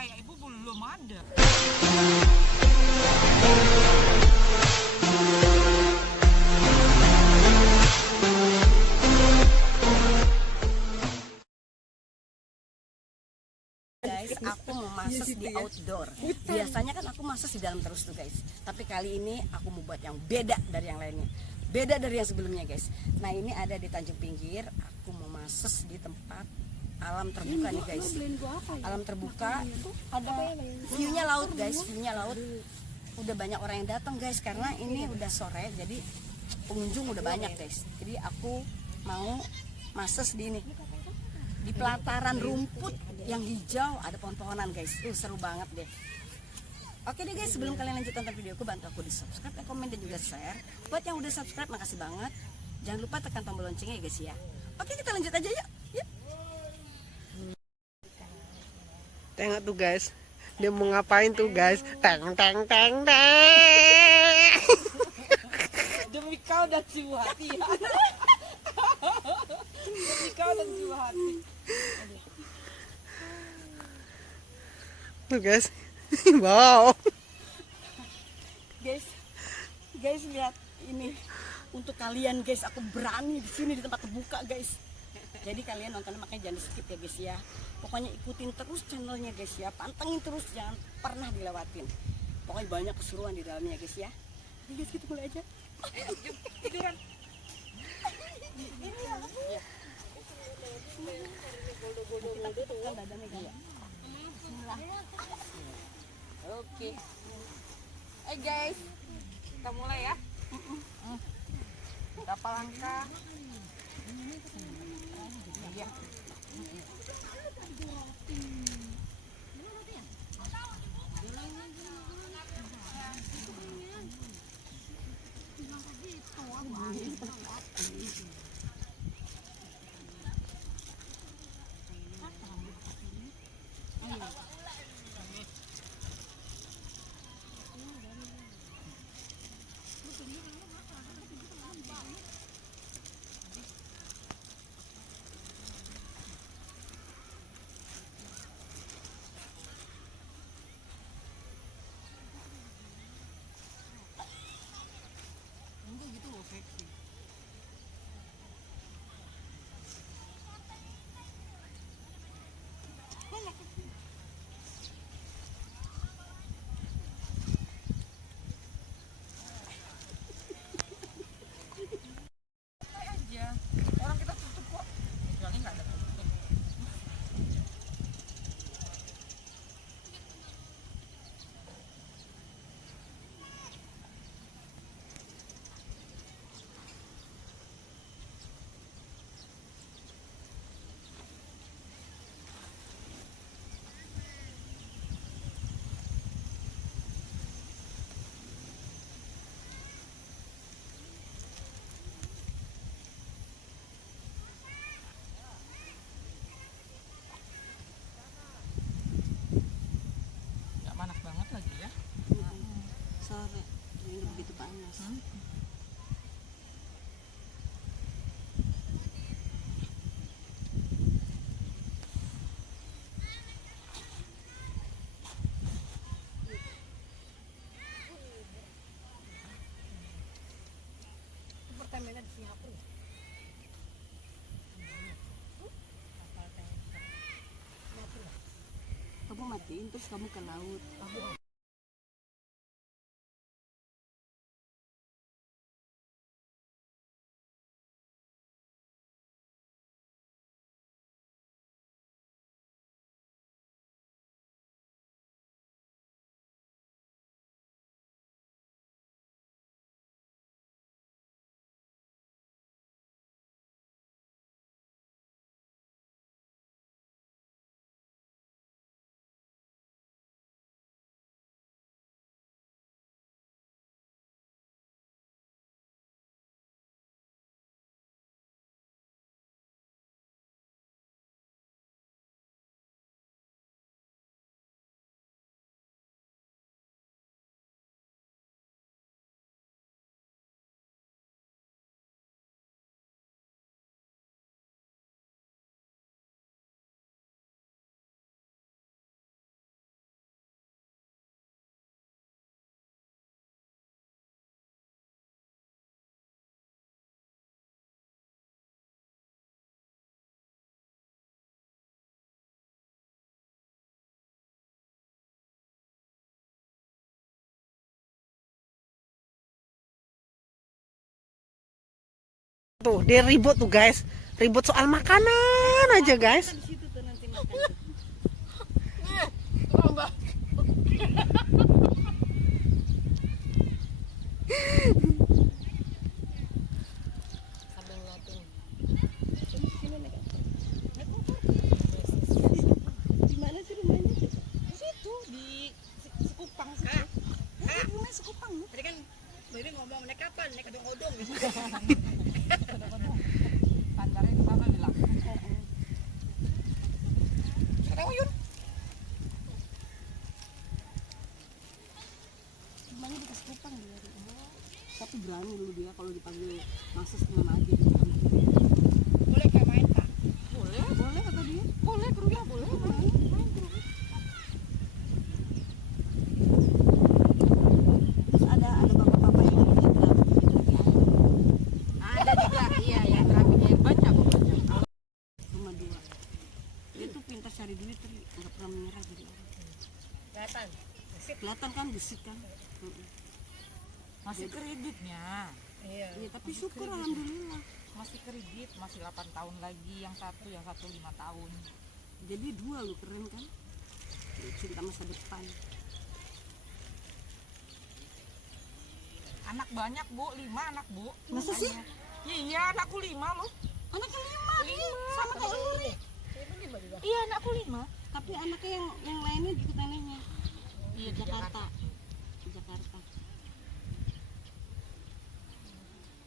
kayak ibu belum ada. Guys, aku mau masak di outdoor. Biasanya kan aku masak di dalam terus tuh guys. Tapi kali ini aku mau buat yang beda dari yang lainnya. Beda dari yang sebelumnya guys. Nah ini ada di Tanjung Pinggir. Aku mau masak di tempat alam terbuka nih guys. Alam terbuka. Ada view-nya laut guys. View-nya laut. Udah banyak orang yang datang guys. Karena ini udah sore. Jadi pengunjung udah banyak guys. Jadi aku mau masak di ini. Di pelataran rumput yang hijau, ada pohon-pohonan guys. Seru banget deh. Oke deh guys, sebelum kalian lanjut tonton videoku, bantu aku di subscribe, komen, dan juga share. Buat yang udah subscribe, makasih banget. Jangan lupa tekan tombol loncengnya ya guys ya. Oke, kita lanjut aja yuk. Yuk. Tengok tuh guys, dia mau ngapain tuh guys? Teng teng teng teng. Demi kau dan jiwa hati. Demi kau dan jiwa hati. Tuh guys, wow. Guys lihat ini untuk kalian guys. Aku berani di sini di tempat terbuka guys. Jadi kalian nonton makanya jangan di skip ya guys ya. Pokoknya ikutin terus channelnya guys ya. Pantengin terus, jangan pernah dilewatin. Pokoknya banyak keseruan di dalamnya guys ya. Jadi guys kita mulai aja. Tiduran. Ini ya. Kita tutupkan dadanya guys ya. Oke. Guys, kita mulai ya. Berapa langkah? Iya. Orang kita tutup kok. Kecuali nggak ada tutup. Nggak panas banget lagi ya. Sore ini begitu panas. Pertamina di Singapura. Kamu matiin terus kamu ke laut. Tuh, dia ribut tuh guys. Ribut soal makanan aja guys. Di situ tuh nanti makan tuh. Sambil ngeliatin. Di mana sih rumahnya? Di situ di Sekupang situ. Rumah Sekupang. Tadi kan Mbak Ini ngomong naik kapan? Naik odong-odong gitu. Pandarnya ke sana bilang. Sekarang Yun. Rumahnya di Sekupang dia. Tapi berani dulu dia kalau dipanggil masa sama aja gitu. Boleh kayak main Pak? Boleh. Boleh kata dia. Boleh ke Ruya, boleh. Main ke Ruya. Terus ada bapak-bapak yang lagi Ada juga, iya yang terapinya yang banyak banyak. rumah dua. Dia tuh pintar cari duit tapi nggak pernah menyerah jadi orang. Kelihatan. Kelihatan kan gesit kan. Masih kreditnya. Iya. Iya tapi syukur alhamdulillah. Masih kredit, masih 8 tahun lagi, yang satu 5 tahun. Jadi dua lu keren kan. Cinta masa depan. Anak banyak Bu, 5 anak Bu. Masa sih? Iya, anakku 5 loh. Anaknya 5 sama kayak lu nih. Iya, anakku 5. Tapi anaknya yang lainnya di nenek. Iya, Di Jakarta. Di Jakarta.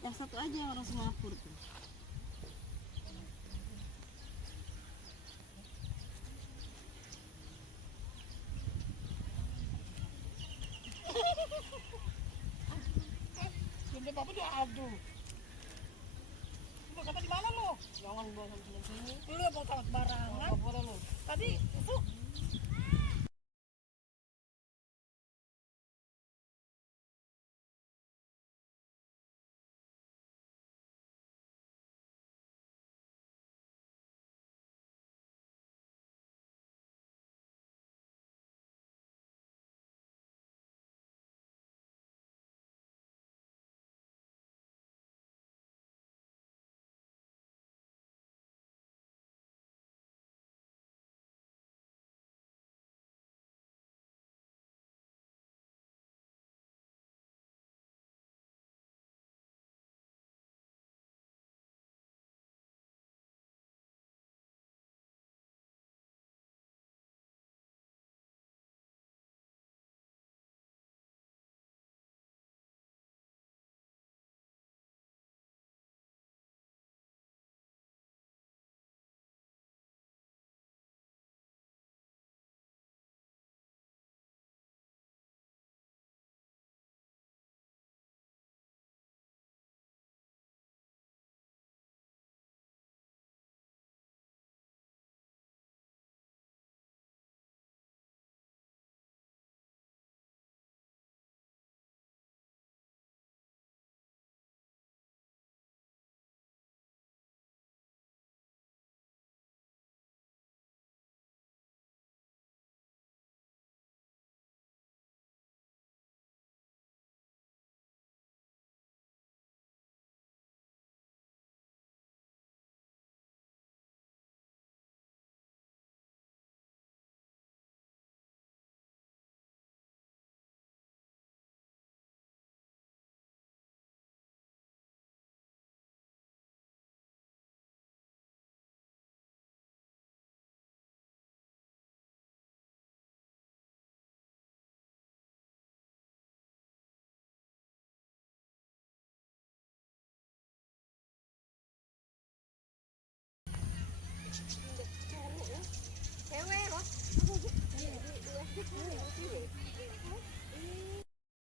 Yang satu aja yang orang Singapura tuh. Bunda Papa dia aduh. Bunda Papa di mana lo? Jangan bawa sama sini. Lu mau sama barangan. Apa lo? Tadi itu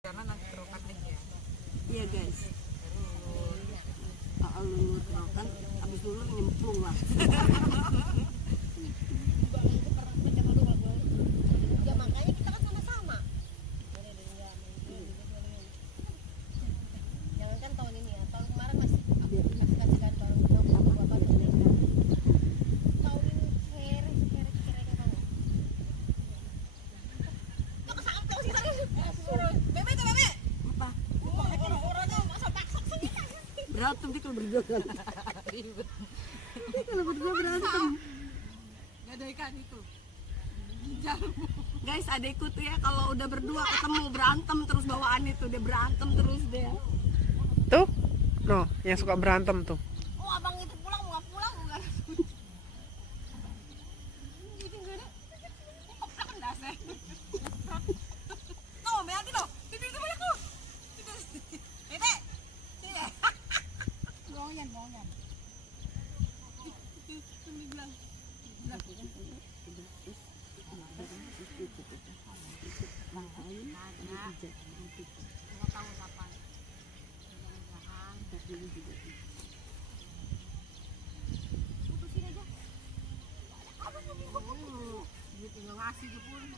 karena nanti kerokan aja. Iya guys. Lu kan habis dulu nyemplung lah. Ya makanya kita kan sama-sama. Jangan kan tahun ini ya, tahun kemarin masih kasih-kasihan baru bapak dan tahun ini kere kamu. Kok kesampel sih tadi? Bebe itu bebe. Apa? Orang-orangnya masa berantem dia kalau berdua kan. Dia kalau berdua berantem. Gak ada ikan itu. Guys, adekku tuh ya kalau udah berdua ketemu berantem terus bawaan itu dia berantem terus dia. Tuh, no, yang suka berantem tuh. Oh abang itu pulang mau pulang enggak? Itu enggak ada. Keplak enggak sih? Tuh, berarti loh. Tidur sama aku. Tidur. Tete. Iya. Bohongan. Ini bilang. Dia tinggal ngasih ke pun.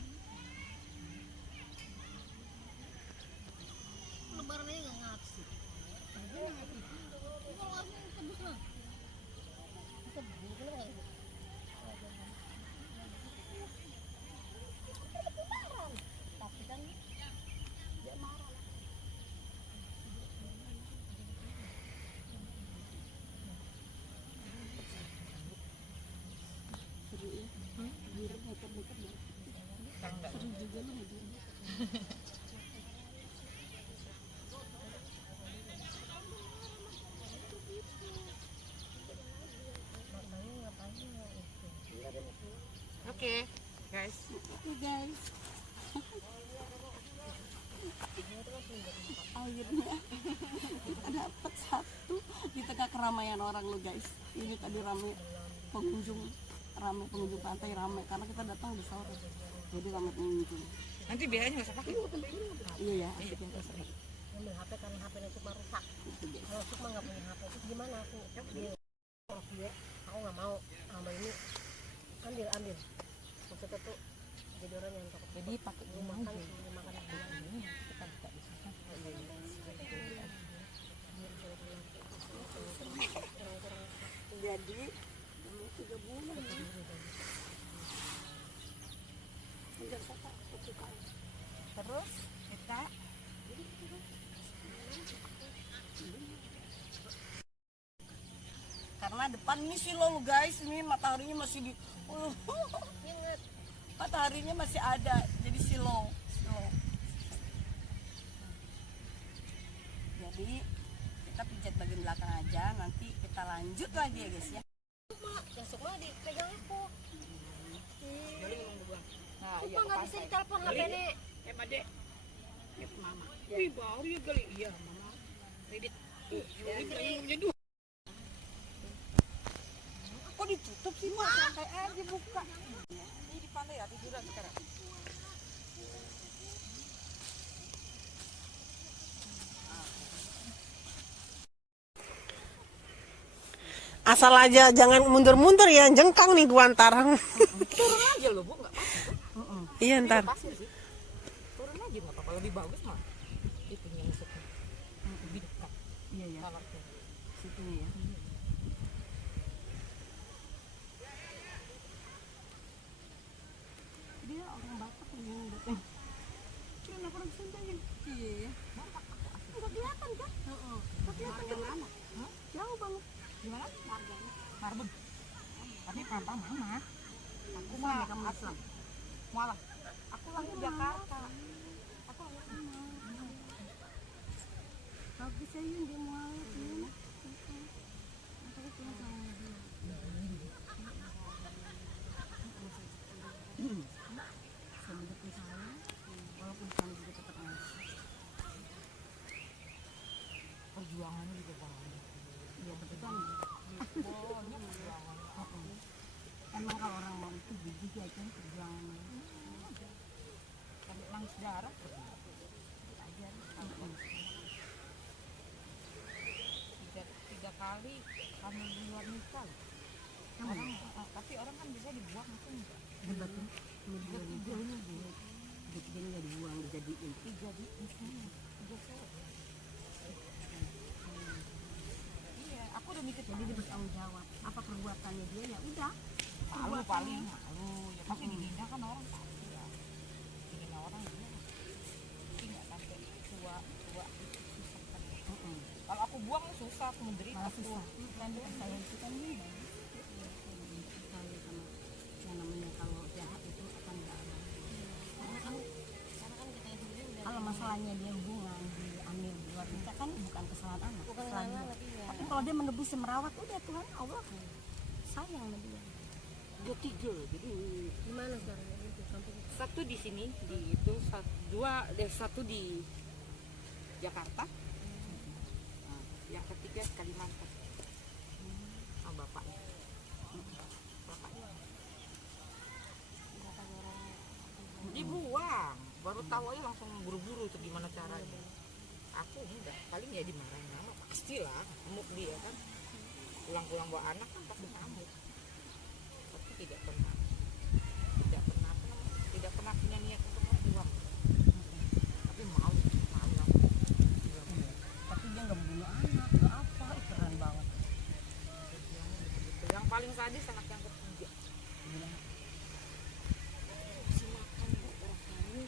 Lebaran aja nggak ngasih. Kalau ngasih tebus lah. Tebus kenapa nggak? Tapi kan dia marah. Oke, guys. Akhirnya kita dapat satu di tengah keramaian orang lo guys. Ini tadi rame pengunjung pantai rame karena kita datang di sore. Jadi rame pengunjung. Nanti biayanya nggak usah pakai. Iya ya, asik yang terserah. Ambil HP karena HP itu baru rusak. Kalau Sukma nggak punya HP itu gimana aku? Dia, aku nggak mau sama ini. Ambil. Maksudnya tuh jadi orang yang takut. Jadi pakai rumah makan ini kita buka di sana. Jadi 3 bulan. Terus kita Karena depan ini silo guys, ini mataharinya masih di mataharinya masih ada, jadi silo. Jadi kita pijat bagian belakang aja, nanti kita lanjut lagi ya guys ya. Yang Sukma dipegang aku. nah, Sukma nggak bisa ditelepon HP nek. Ade. Ya mama. Wih, baru ya kali. Iya, mama. Kredit. Punya dua. Kok ditutup sih Mak? Santai aja buka. Ini di pantai ya tiduran sekarang. Asal aja jangan mundur-mundur ya, jengkang nih gua ntar. Turun aja loh, Bu, enggak apa-apa. Iya ntar. Pasir sih. Turun aja enggak apa-apa, lebih bagus mah. Itu yang masuknya. Lebih dekat. Iya ya, Salaknya. situ ya. Dia orang Batak yang datang. Kira orang Sunda yang iya ya. Enggak kelihatan kan? Heeh. Enggak kelihatan yang mana? Jauh banget. Gimana? Marbun. Tapi papa mama. Aku mah kamu Islam. Malah. Aku lahir Jakarta. Aku lahir. Bagus ya yun dia mau sini. Walaupun sana juga tetap asik. Perjuangannya juga banyak. Iya betul kan. Emang kalau orang mau itu gigi aja perjuangan. Kalau nangis darah. Tiga kali kami di luar nikah. Tapi orang kan bisa dibuang itu enggak. Betul. Ketiganya dia. Ketiganya nggak dibuang dijadiin. Dijadiin sana. Tiga cewek. Iya, aku udah mikir Jadi dia bertanggung jawab. Apa perbuatannya dia ya udah. malu paling malu. Ya pasti dihina kan orang pasti ya. Dihina orang dia. Tapi nggak sampai tua itu susah kan. Kalau aku buang susah, aku malah susah kan saya itu kan ini sekali sama yang namanya kalau jahat itu akan darah. Kalau masalahnya dia hubungan diambil di luar nikah kan bukan kesalahan anak, kesalahan dia. Tapi kalau dia menebus merawat udah Tuhan Allah sayang sama dia. Dia 3 jadi Gimana sekarang itu kampung? satu di sini di itu satu di Jakarta. Nah, yang ketiga Kalimantan sama bapaknya. Dibuang, baru tahu aja langsung buru-buru tuh gimana caranya. Aku enggak, paling ya dimarahin sama pastilah, ngamuk dia kan. Pulang-pulang bawa anak kan pasti ngamuk. Tapi tidak pernah punya niat untuk membuang. Tapi malu lah. Tapi dia nggak membunuh anak, nggak apa, keren banget. Yang paling sadis anak yang ketiga. Kasih makan buat orang hamil.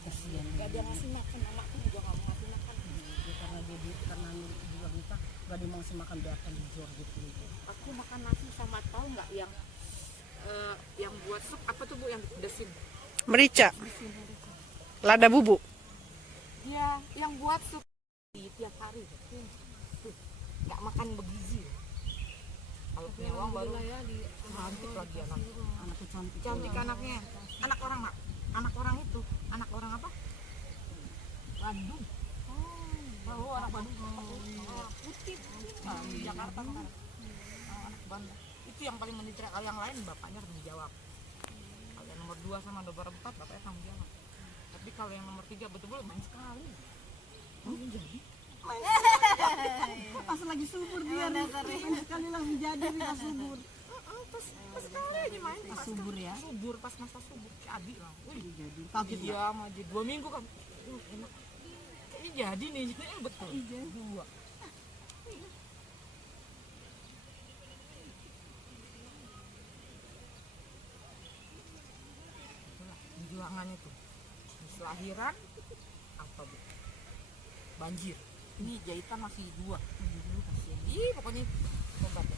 Kasihan Gak dia ngasih makan, anakku juga gak mau ngasih makan. dia karena di luar nikah nggak dia mau makan biarkan dijor gitu. Aku makan nasi sama tahu nggak yang buat sup apa tuh Bu yang dipedesin? Merica. Lada bubuk. Dia yang buat sup tiap hari. Tuh, nggak makan bergizi. Kalau punya uang baru cantik lagi Anaknya cantik. cantik anaknya. Anak orang mak. Anak orang itu. Anak orang apa? Bandung. Tahu anak Bandung. Putih. Di Jakarta kan. Anak Bandung. Itu yang paling menitra. Kalau yang lain bapaknya harus dijawab. Kalau yang nomor 2 sama nomor 4 bapaknya tanggung jawab. Tapi kalau yang nomor 3 betul-betul main sekali. Jadi Pas lagi subur dia sekali lah menjadi pas subur. pas sekali aja main Pas subur ya. subur pas masa subur jadi lah. Wih, Jadi kaget ya. iya mah jadi 2 minggu kan. Enak. Kayaknya jadi nih. Betul. Iya. 2. Perjuangannya tuh habis lahiran apa Bu? Banjir. Ini jahitan masih 2. Dulu kasihan. Ih pokoknya obat ya.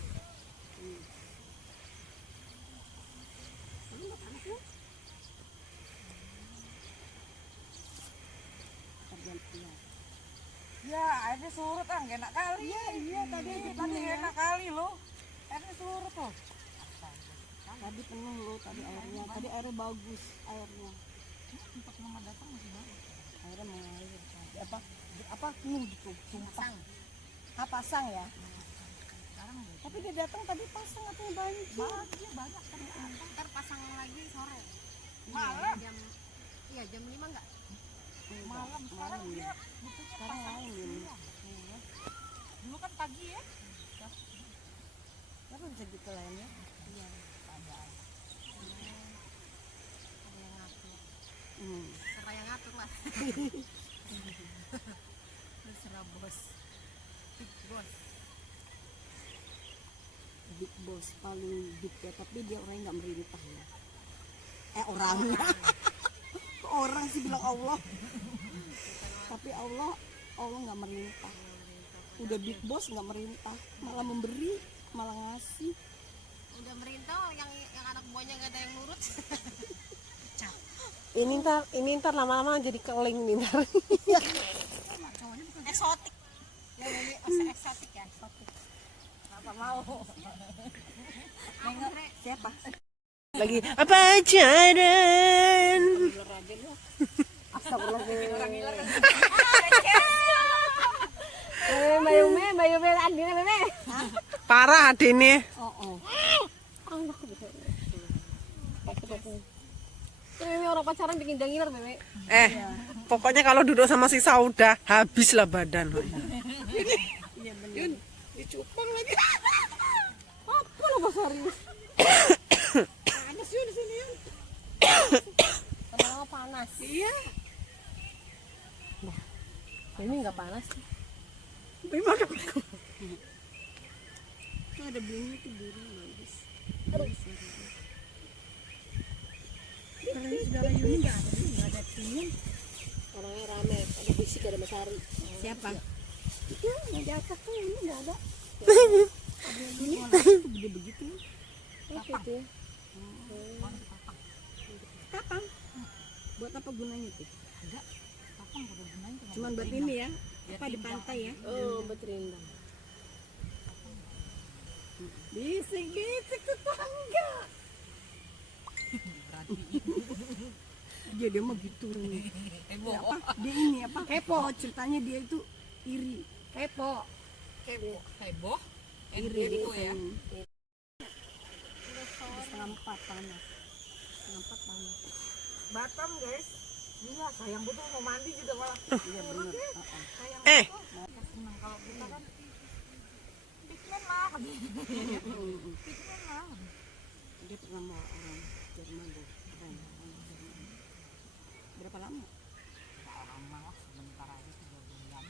Ya airnya surut nggak enak kali. Iya tadi enak kali loh. Airnya surut loh. Tadi penuh loh tadi airnya. Tadi airnya bagus airnya. Tempat mama datang masih bagus. Airnya mengalir. Apa penuh gitu. Pasang. Pasang ya. Sekarang udah Tapi dia datang tadi pasang atau banjir? banyak ternyata. Ntar pasang lagi sore. Malam. Jam 5 enggak? Malam sekarang dia butuhnya Sekarang pasang. lain ini. Iya. Dulu kan pagi ya. Kenapa bisa gitu lainnya? Iya. Ada yang ngatur. Serah yang ngatur lah. Serah bos. Big boss. Big boss paling big ya, tapi dia orangnya nggak merintah ya. Orangnya. Kok orang sih bilang Allah. Tapi Allah nggak merintah. Udah big boss nggak merintah, malah memberi, malah ngasih. Udah merintah yang anak buahnya nggak ada yang nurut. Ini ntar lama-lama jadi keling nih ntar. Eksotik. Yang ini masa eksotik ya. Eksotik. Apa mau? Siapa? Lagi pacaran. Astagfirullahaladzim. Bayu Andina Bebe. Parah hati ini. Ini orang pacaran bikin dangiler Bebe. Pokoknya kalau duduk sama si Sauda habis lah badan. Yun, dicupang lagi. Apa lo Mas Arius? Panas yun di sini yun. Kenapa panas? Iya. Ini nggak panas. Gimana? Tuh ada bunyi tuh biru bagus. Karena saudara Yuni nggak ada timun. Orangnya rame, ada bisik, ada Mas Ari. Siapa? Itu yang jaket tuh ini nggak ada. Ini gede begitu. Oke tuh. Kapan? Buat apa gunanya tuh? Kapang gak ada gunanya cuma Cuman buat ini ya. Apa di pantai ya? Oh, berterindang. Bisik-bisik tetangga. Dia mah gitu nih. heboh. Apa? Dia ini apa? Kepo. Ceritanya dia itu iri. Kepo. Heboh. Iri Heboh ya. Setengah 4 panas. Setengah 4 panas. Batam guys. Iya sayang betul mau mandi juga malah. Iya benar. Sayang Eh. betul. Senang kalau kita kan pikmen lah. Pikmen lah. Dia pernah mau orang Jerman deh. Keren. Orang Jerman. Berapa lama? Orang malah sebentar aja 3 bulan.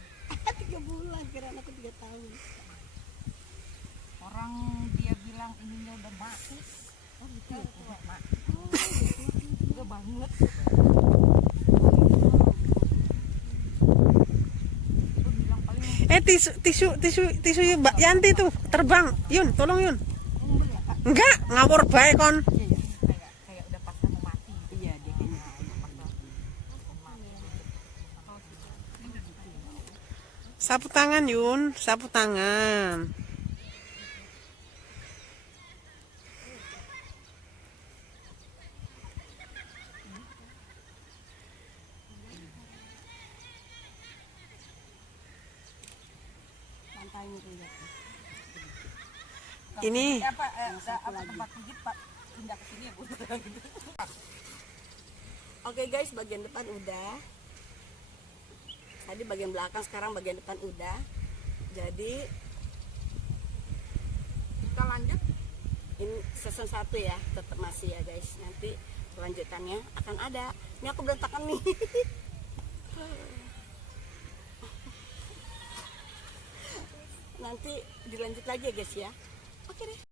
3 bulan. Kirain aku 3 tahun. Orang dia bilang ininya udah matis. Oh gitu ya, tua mak. Udah banget. Gue bilang paling Tisu Mbak Yanti tuh terbang. Yun, tolong Yun. Enggak, ngawur bae kon. kayak udah pas mau mati. Iya, dia kayaknya. Sapu tangan Yun, sapu tangan. Pantainya tuh ya. Ini Apa tempat pijit Pak pindah ke sini ya Bu. Oke guys, bagian depan udah. Tadi bagian belakang, sekarang bagian depan udah. Jadi Kita lanjut. ini season 1 ya, tetap masih ya guys. Nanti kelanjutannya akan ada. Ini aku berantakan nih. Nanti dilanjut lagi ya guys ya. Oke deh.